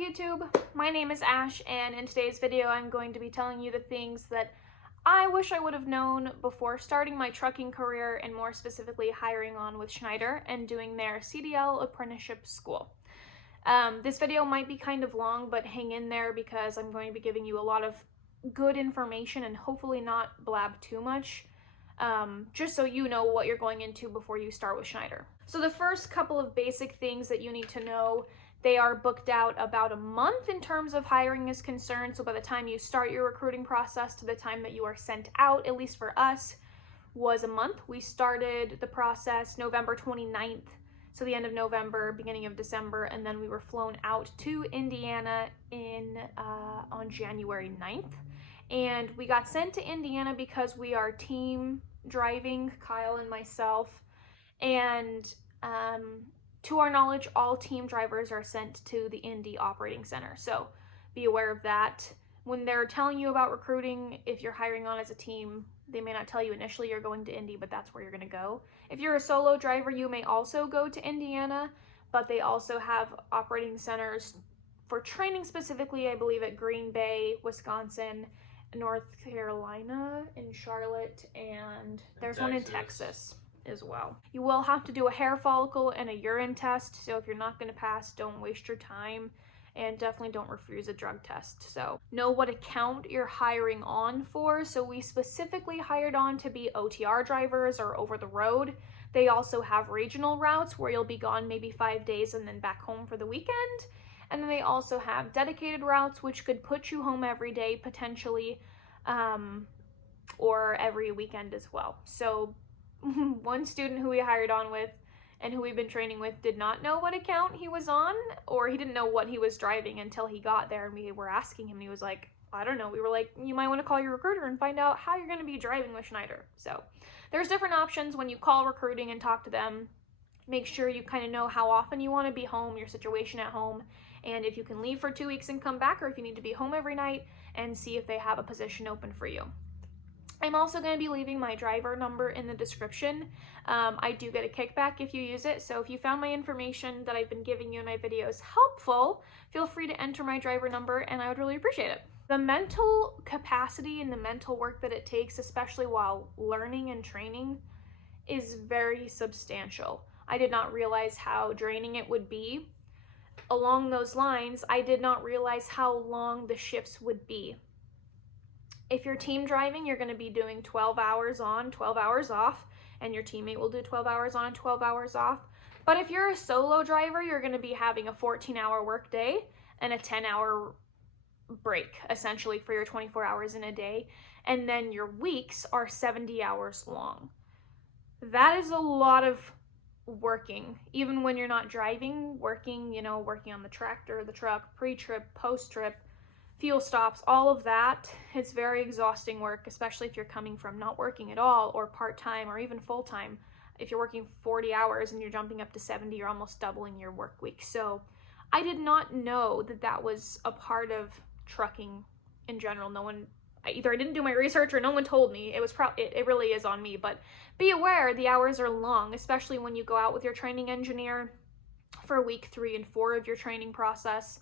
YouTube, my name is Ash, and in today's video I'm going to be telling you the things that I wish I would have known before starting my trucking career, and more specifically hiring on with Schneider and doing their CDL apprenticeship school. This video might be kind of long, but hang in there because I'm going to be giving you a lot of good information and hopefully not blab too much, just so you know what you're going into before you start with Schneider. So the first couple of basic things that you need to know: they are booked out about a month in terms of hiring is concerned. So by the time you start your recruiting process to the time that you are sent out, at least for us, was a month. We started the process November 29th, so the end of November, beginning of December, and then we were flown out to Indiana on January 9th. And we got sent to Indiana because we are team driving, Kyle and myself, and to our knowledge, all team drivers are sent to the Indy Operating Center, so be aware of that. When they're telling you about recruiting, if you're hiring on as a team, they may not tell you initially you're going to Indy, but that's where you're going to go. If you're a solo driver, you may also go to Indiana, but they also have operating centers for training, specifically, I believe, at Green Bay, Wisconsin, North Carolina, in Charlotte, and there's one in Texas as well. You will have to do a hair follicle and a urine test, so if you're not going to pass, don't waste your time, and definitely don't refuse a drug test. So know what account you're hiring on for. So we specifically hired on to be OTR drivers, or over the road. They also have regional routes where you'll be gone maybe 5 days and then back home for the weekend. And then they also have dedicated routes, which could put you home every day potentially, or every weekend as well. So one student who we hired on with and who we've been training with did not know what account he was on, or he didn't know what he was driving until he got there, and we were asking him and he was like, I don't know. We were like, you might want to call your recruiter and find out how you're going to be driving with Schneider. So there's different options when you call recruiting and talk to them. Make sure you kind of know how often you want to be home, your situation at home, and if you can leave for 2 weeks and come back, or if you need to be home every night, and see if they have a position open for you. I'm also going to be leaving my driver number in the description. I do get a kickback if you use it, so if you found my information that I've been giving you in my videos helpful, feel free to enter my driver number and I would really appreciate it. The mental capacity and the mental work that it takes, especially while learning and training, is very substantial. I did not realize how draining it would be. Along those lines, I did not realize how long the shifts would be. If you're team driving, you're going to be doing 12 hours on, 12 hours off, and your teammate will do 12 hours on and 12 hours off. But if you're a solo driver, you're going to be having a 14-hour work day and a 10-hour break, essentially, for your 24 hours in a day. And then your weeks are 70 hours long. That is a lot of working, even when you're not driving, working on the tractor, the truck, pre-trip, post-trip, fuel stops, all of that. It's very exhausting work, especially if you're coming from not working at all, or part-time, or even full-time. If you're working 40 hours and you're jumping up to 70, you're almost doubling your work week. So I did not know that that was a part of trucking in general. Either I didn't do my research or no one told me. It really is on me, but be aware the hours are long, especially when you go out with your training engineer for week 3 and 4 of your training process.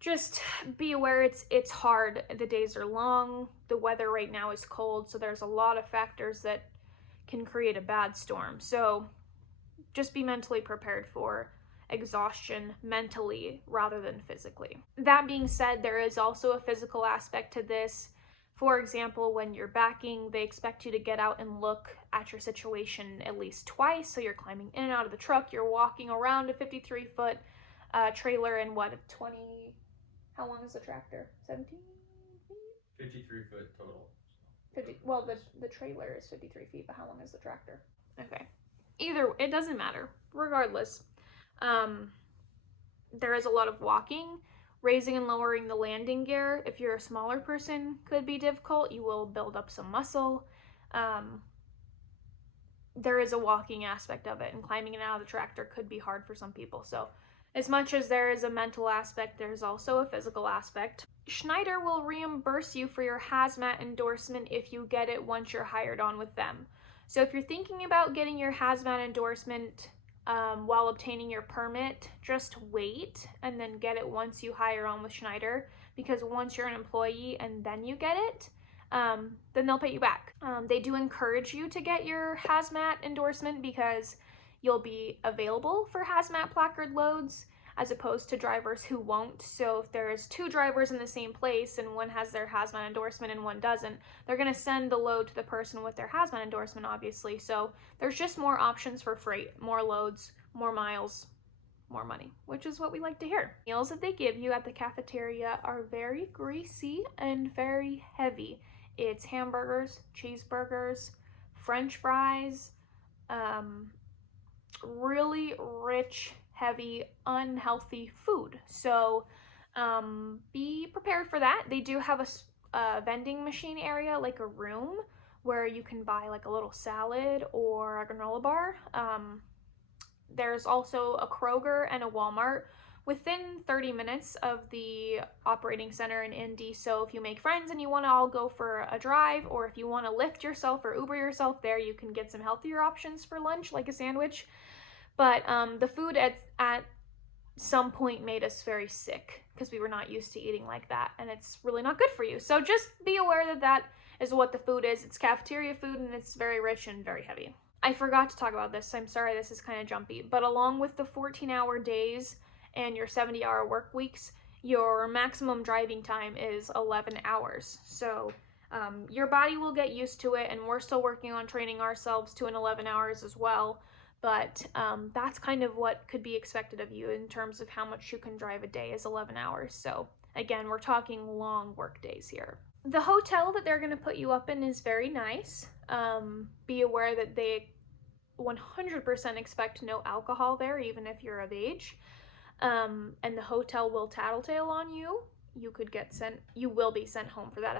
Just be aware it's hard. The days are long. The weather right now is cold, so there's a lot of factors that can create a bad storm. So just be mentally prepared for exhaustion mentally rather than physically. That being said, there is also a physical aspect to this. For example, when you're backing, they expect you to get out and look at your situation at least twice. So you're climbing in and out of the truck, you're walking around a 53-foot trailer, and how long is the tractor? 17 feet? 53 foot total. 50, well, the trailer is 53 feet, but how long is the tractor? Okay. It doesn't matter. Regardless, there is a lot of walking. Raising and lowering the landing gear, if you're a smaller person, could be difficult. You will build up some muscle. There is a walking aspect of it, and climbing in and out of the tractor could be hard for some people. So as much as there is a mental aspect, there's also a physical aspect. Schneider will reimburse you for your hazmat endorsement if you get it once you're hired on with them. So if you're thinking about getting your hazmat endorsement while obtaining your permit. Just wait and then get it once you hire on with Schneider, because once you're an employee and then you get it, then they'll pay you back. They do encourage you to get your hazmat endorsement because you'll be available for hazmat placard loads as opposed to drivers who won't. So if there's two drivers in the same place and one has their hazmat endorsement and one doesn't, they're going to send the load to the person with their hazmat endorsement, obviously. So there's just more options for freight, more loads, more miles, more money, which is what we like to hear. Meals that they give you at the cafeteria are very greasy and very heavy. It's hamburgers, cheeseburgers, French fries, really rich, heavy, unhealthy food. So be prepared for that. They do have a vending machine area, like a room where you can buy like a little salad or a granola bar. There's also a Kroger and a Walmart within 30 minutes of the operating center in Indy. So if you make friends and you want to all go for a drive, or if you want to Lyft yourself or Uber yourself there, you can get some healthier options for lunch, like a sandwich. But the food at some point made us very sick because we were not used to eating like that, and it's really not good for you. So just be aware that that is what the food is. It's cafeteria food, and it's very rich and very heavy. I forgot to talk about this. I'm sorry, this is kind of jumpy. But along with the 14-hour days and your 70-hour work weeks, your maximum driving time is 11 hours. So your body will get used to it, and we're still working on training ourselves to an 11 hours as well. But that's kind of what could be expected of you in terms of how much you can drive a day is 11 hours. So again, we're talking long work days here. The hotel that they're going to put you up in is very nice. Be aware that they 100% expect no alcohol there, even if you're of age. And the hotel will tattletale on you. You will be sent home for that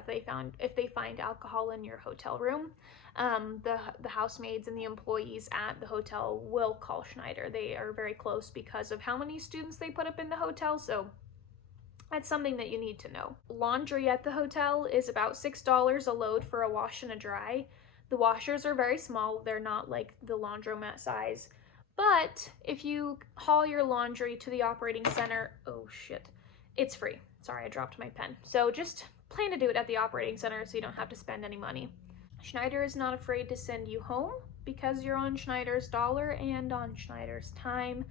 if they find alcohol in your hotel room. The housemaids and the employees at the hotel will call Schneider. They are very close because of how many students they put up in the hotel, so that's something that you need to know. Laundry at the hotel is about $6 a load for a wash and a dry. The washers are very small. They're not like the laundromat size. But if you haul your laundry to the operating center, oh shit, it's free. Sorry, I dropped my pen. So just plan to do it at the operating center so you don't have to spend any money. Schneider is not afraid to send you home because you're on Schneider's dollar and on Schneider's time.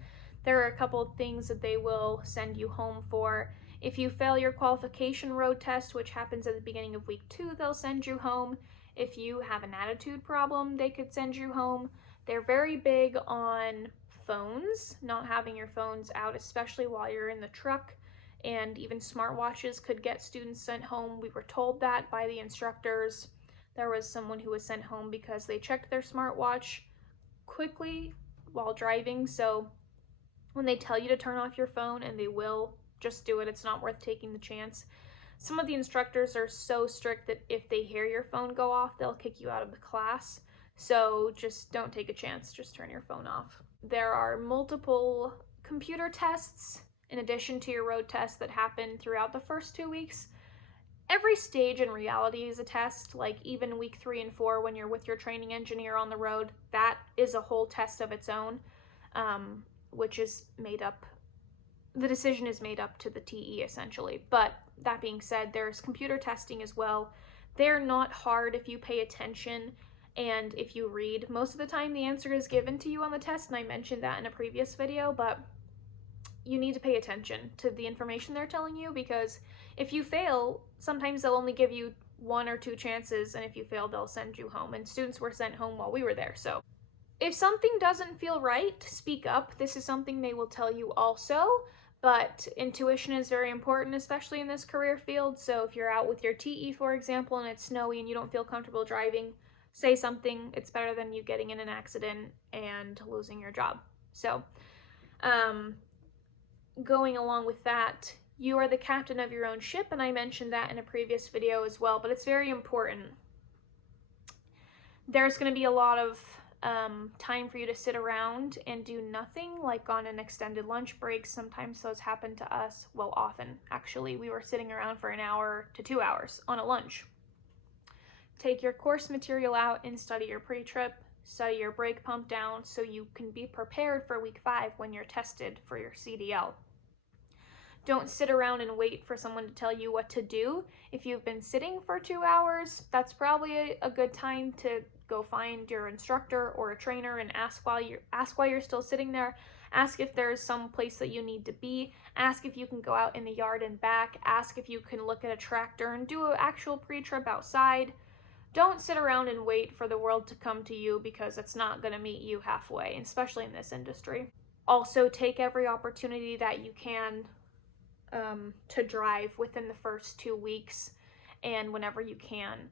There are a couple of things that they will send you home for. If you fail your qualification road test, which happens at the beginning of week 2, they'll send you home. If you have an attitude problem, they could send you home. They're very big on phones, not having your phones out, especially while you're in the truck. And even smartwatches could get students sent home. We were told that by the instructors. There was someone who was sent home because they checked their smartwatch quickly while driving. So when they tell you to turn off your phone, and they will, just do it. It's not worth taking the chance. Some of the instructors are so strict that if they hear your phone go off, they'll kick you out of the class. So just don't take a chance. Just turn your phone off. There are multiple computer tests in addition to your road test that happen throughout the first 2 weeks. Every stage in reality is a test, like even week 3 and 4 when you're with your training engineer on the road, that is a whole test of its own, which is made up, the decision is made up to the TE essentially. But that being said, there's computer testing as well. They're not hard if you pay attention and if you read. Most of the time the answer is given to you on the test, and I mentioned that in a previous video, but you need to pay attention to the information they're telling you, because if you fail, sometimes they'll only give you 1 or 2 chances, and if you fail, they'll send you home. And students were sent home while we were there. So if something doesn't feel right, speak up. This is something they will tell you also, but intuition is very important, especially in this career field. So if you're out with your TE, for example, and it's snowy and you don't feel comfortable driving, say something. It's better than you getting in an accident and losing your job. So going along with that, you are the captain of your own ship, and I mentioned that in a previous video as well, but it's very important. There's going to be a lot of time for you to sit around and do nothing, like on an extended lunch break. Sometimes those happen to us. Well, often, actually. We were sitting around for an hour to 2 hours on a lunch. Take your course material out and study your pre-trip. set your brake pump down so you can be prepared for week 5 when you're tested for your CDL. Don't sit around and wait for someone to tell you what to do. If you've been sitting for 2 hours, that's probably a good time to go find your instructor or a trainer and ask why you're still sitting there. Ask if there's some place that you need to be. Ask if you can go out in the yard and back. Ask if you can look at a tractor and do an actual pre-trip outside. Don't sit around and wait for the world to come to you, because it's not going to meet you halfway, especially in this industry. Also, take every opportunity that you can to drive within the first 2 weeks and whenever you can.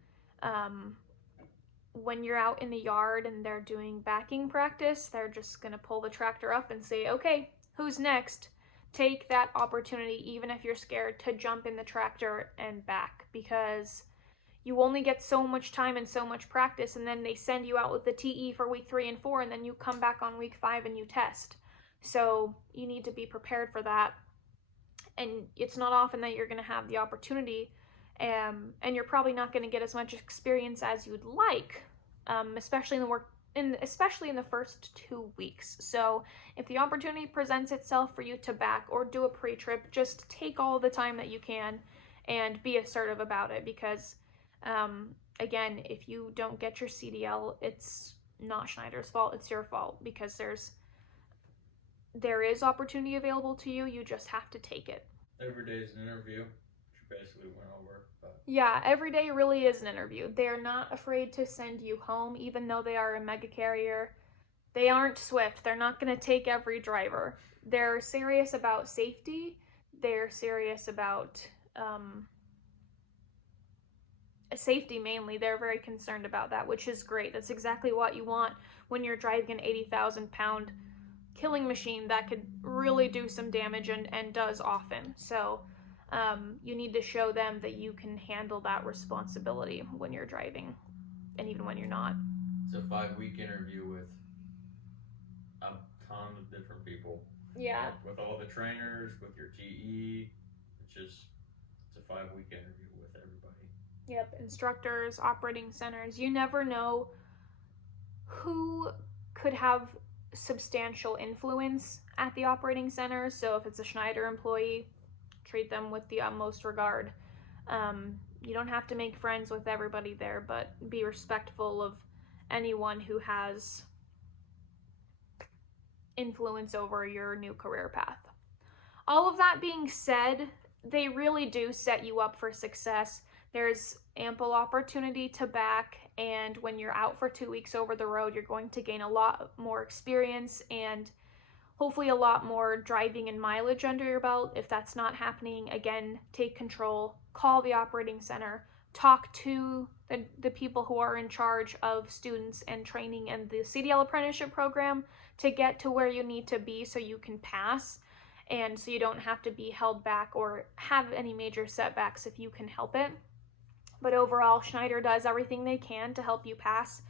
When you're out in the yard and they're doing backing practice, they're just going to pull the tractor up and say, okay, who's next? Take that opportunity, even if you're scared, to jump in the tractor and back, because you only get so much time and so much practice, and then they send you out with the TE for week 3 and 4, and then you come back on week 5 and you test. So you need to be prepared for that. And it's not often that you're going to have the opportunity, and you're probably not going to get as much experience as you'd like, especially in the first 2 weeks. So if the opportunity presents itself for you to back or do a pre-trip, just take all the time that you can and be assertive about it, because again, if you don't get your CDL, it's not Schneider's fault, it's your fault, because there is opportunity available to you. You just have to take it. Every day is an interview, which you basically went over. But Yeah, every day really is an interview. They're not afraid to send you home, even though they are a mega carrier. They aren't Swift. They're not going to take every driver. They're serious about safety. They're serious about safety mainly. They're very concerned about that, which is great. That's exactly what you want when you're driving an 80,000-pound killing machine that could really do some damage and does often. So you need to show them that you can handle that responsibility when you're driving, and even when you're not. it's a 5-week interview with a ton of different people. Yeah. With all the trainers, with your TE, it's a 5-week interview with everybody. Yep, instructors, operating centers. You never know who could have substantial influence at the operating center. So if it's a Schneider employee, treat them with the utmost regard. You don't have to make friends with everybody there, but be respectful of anyone who has influence over your new career path. All of that being said, they really do set you up for success. There's ample opportunity to back, and when you're out for 2 weeks over the road, you're going to gain a lot more experience and hopefully a lot more driving and mileage under your belt. If that's not happening, again, take control, call the operating center, talk to the people who are in charge of students and training and the CDL apprenticeship program to get to where you need to be so you can pass, and so you don't have to be held back or have any major setbacks if you can help it. But overall, Schneider does everything they can to help you pass.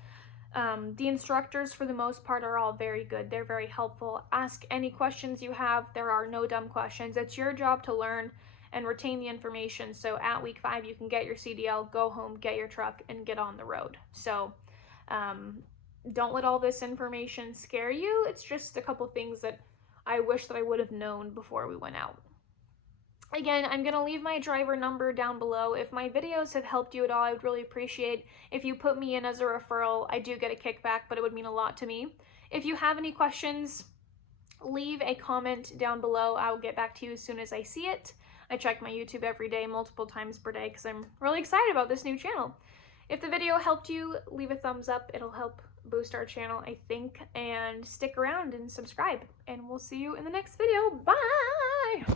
The instructors, for the most part, are all very good. They're very helpful. Ask any questions you have. There are no dumb questions. It's your job to learn and retain the information. So at week 5, you can get your CDL, go home, get your truck, and get on the road. So don't let all this information scare you. It's just a couple things that I wish that I would have known before we went out. Again, I'm going to leave my driver number down below. If my videos have helped you at all, I would really appreciate if you put me in as a referral. I do get a kickback, but it would mean a lot to me. If you have any questions, leave a comment down below. I'll get back to you as soon as I see it. I check my YouTube every day, multiple times per day, because I'm really excited about this new channel. If the video helped you, leave a thumbs up. It'll help boost our channel, I think. And stick around and subscribe. And we'll see you in the next video. Bye!